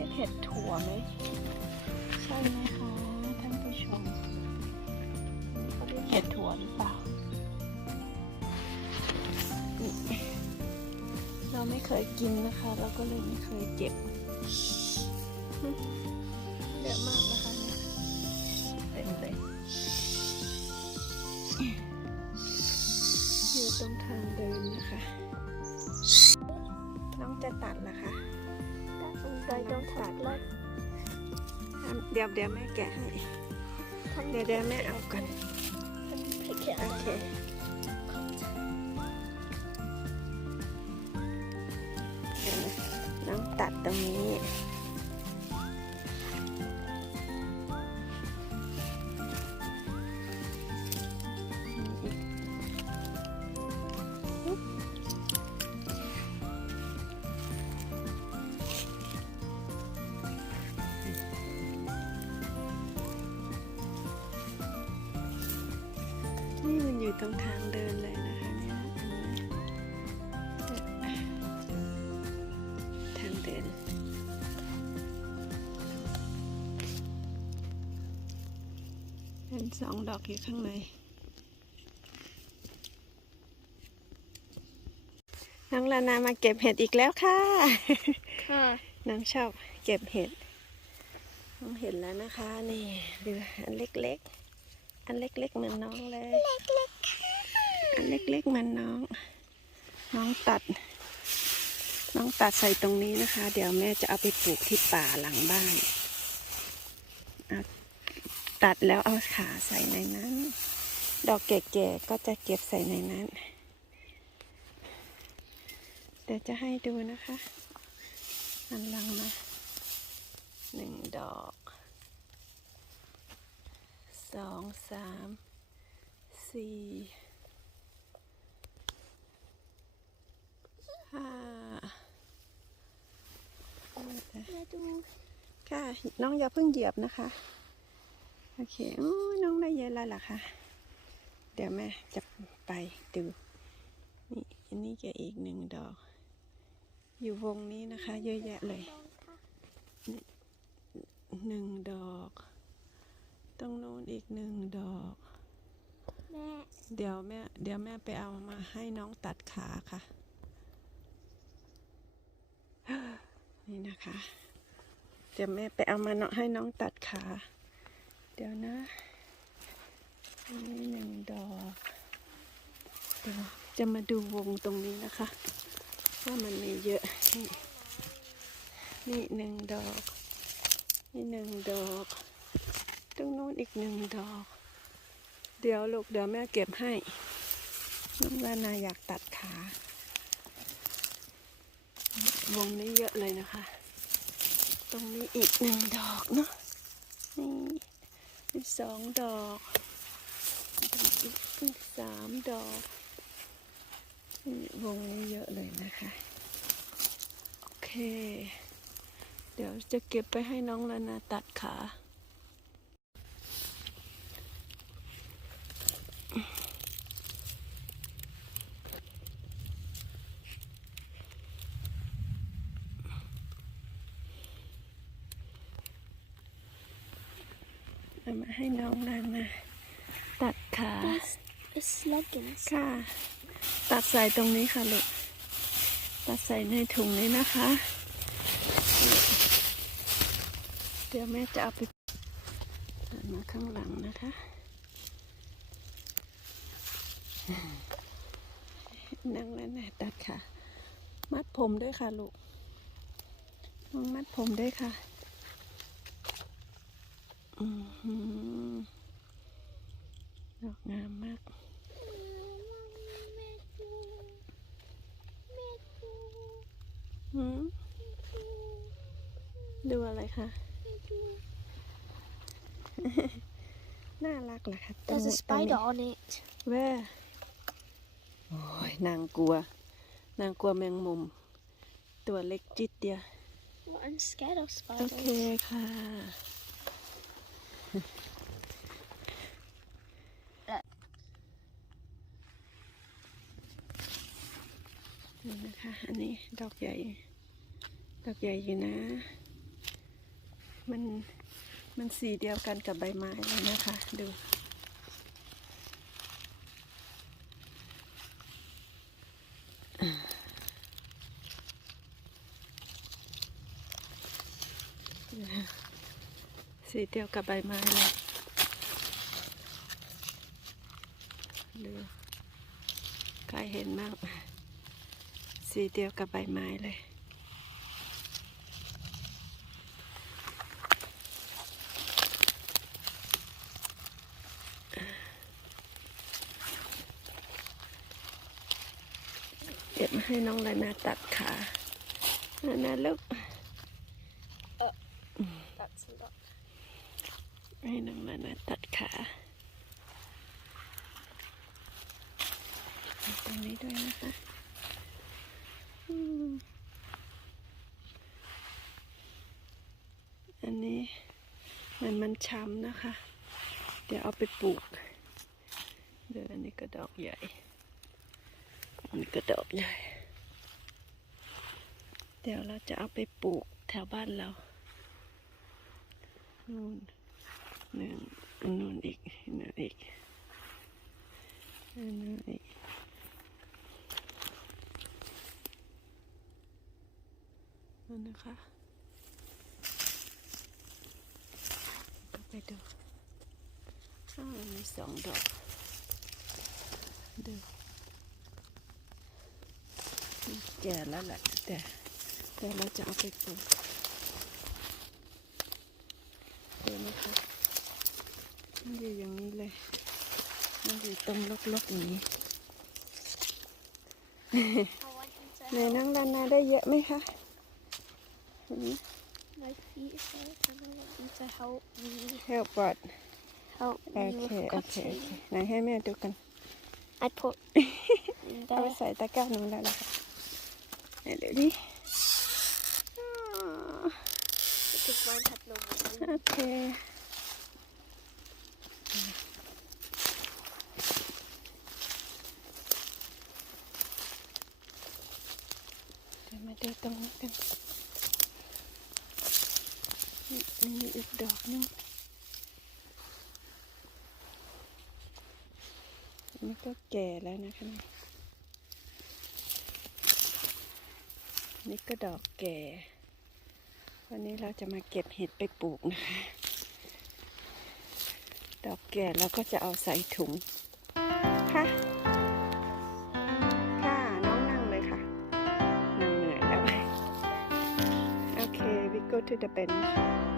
เขาเรียกเห็ดถั่วไหมใช่ไหมคะท่านผู้ชมเขาเรียกเห็ดถั่วหรือเปล่านี่เราไม่เคยกินนะคะ เราก็เลยไม่เคยเก็บ I don't have blood. เดี๋ยวเดี๋ยวแม่แกะให้เดี๋ยวเดี๋ยวแม่เอากันโอเคน้องตัดตรงนี้ ตรงทางเดินเลยนะคะเนี่ยทางเดิน เป็นสองดอกอยู่ข้างในน้องลานามาเก็บเห็ดอีกแล้วค่ะ Huh. น้องชอบเก็บเห็ด น้องเห็นแล้วนะคะ นี่ดูอันเล็กๆ อันเล็กๆเหมือนน้องเลยอันเล็กๆเหมือนน้อง น้องตัด น้องตัดใส่ตรงนี้นะคะ เดี๋ยวแม่จะเอาไปปลูกที่ป่าหลังบ้านเอาตัดแล้วเอาขาใส่ในนั้น ดอกแก่ๆก็จะเก็บใส่ในนั้น เดี๋ยวจะให้ดูนะคะ อันลังมาหนึ่งดอก สองสามสี่ห้าค่ะน้องอย่าเพิ่งเหยียบนะคะ โอเคอู้น้องได้เยอะแล้วล่ะค่ะ เดี๋ยวแม่จะไปดู นี่อันนี้จะอีกหนึ่งดอก อยู่วงนี้นะคะ เยอะแยะเลยหนึ่งดอก ตรงโน้นอีกหนึ่งดอกเดี๋ยวแม่เดี๋ยวแม่ไปเอามาให้น้องตัดขาค่ะ นี่นะคะ เดี๋ยวแม่ไปเอามาเนาะให้น้องตัดขา เดี๋ยวนะอันนี้หนึ่งดอกเดี๋ยวจะมาดูวงตรงนี้นะคะ ว่ามันมีเยอะนี่นี่หนึ่งดอก นี่หนึ่งดอก ตรงโน้นอีกหนึ่งดอก เดี๋ยวลูกเดี๋ยวแม่เก็บให้น้องลานาอยากตัดขาวงนี้เยอะเลยนะคะ ตรงนี้อีกหนึ่งดอกเนาะนี่อีกสองดอกอีกสามดอกวงนี้เยอะเลยนะคะ โอเค เดี๋ยวจะเก็บไปให้น้องลานาตัดขา เอามาให้น้องลานาตัดขา These is leggings. ค่ะ ตัดใส่ตรงนี้ค่ะลูก ตัดใส่ในถุงนี้นะคะ เดี๋ยวแม่จะเอาไปตัดมาข้างหลังนะคะ นั่งแล้วนะตัดค่ะ มัดผมด้วยค่ะลูกน้องมัดผมด้วยค่ะอือหือ ดอกงามมากหืมดูอะไรคะ น่ารักเหรอคะ There's a spider on it. แว่โอ้ยนางกลัว นางกลัวแมงมุม ตัวเล็กจิดเดียว Well, I'm scared of โอ spiders. เคค่ะ นนี่นะคะ อันนี้ดอกใหญ่ ดอกใหญ่อยู่นะ มัน มันสีเดียวกันกับใบไม้เลยนะคะ ดู สีเดียวกับใบไม้เลยดูใครเห็นบ้างสีเดียวกับใบไม้เลยเก็บมาให้น้องเลานาตัดขาลานาลูก ให้น้องลานาตัดขาตรงนี้ด้วยนะคะอันนี้มันมันช้ำนะคะ เดี๋ยวเอาไปปลูก เดี๋ยวอันนี้ก็ดอกใหญ่ อันนี้ก็ดอกใหญ่ เดี๋ยวเราจะเอาไปปลูกแถวบ้านเรา นู่น หนึ่งอันนู่นอีกนู่นอีกนู่นอีกนั่นนะคะก็ไปดูอ้าวมีสองดอกดูแก่แล้วแหละแต่แต่เราจะเอาไปปลูกดูนะคะ มันอยู่อย่างนี้เลย มันอยู่ตรงลกๆอย่างนี้ I want him to ไหน help น้องลานาได้เยอะไหมคะเห็นไหม my feet hurt and I want him to help me help what help โอ me เค with โอเคโอ cutting. เคไหนให้แม่ดูกัน I put in เอาไป there. ใส่ตะกร้าหนูแล้วล่ะค่ะไหนเดี๋ยวดิอ๋อ because mine had no money. โอเค เดียวตรงนี้กันนี่มีอีกดอกนึงนนี้ก็แก่แล้วนะคะนี่นี่ก็ดอกแก่ วันนี้เราจะมาเก็บเห็ดไปปลูกนะคะ ดอกแก่เราก็จะเอาใส่ถุงค่ะ to the bench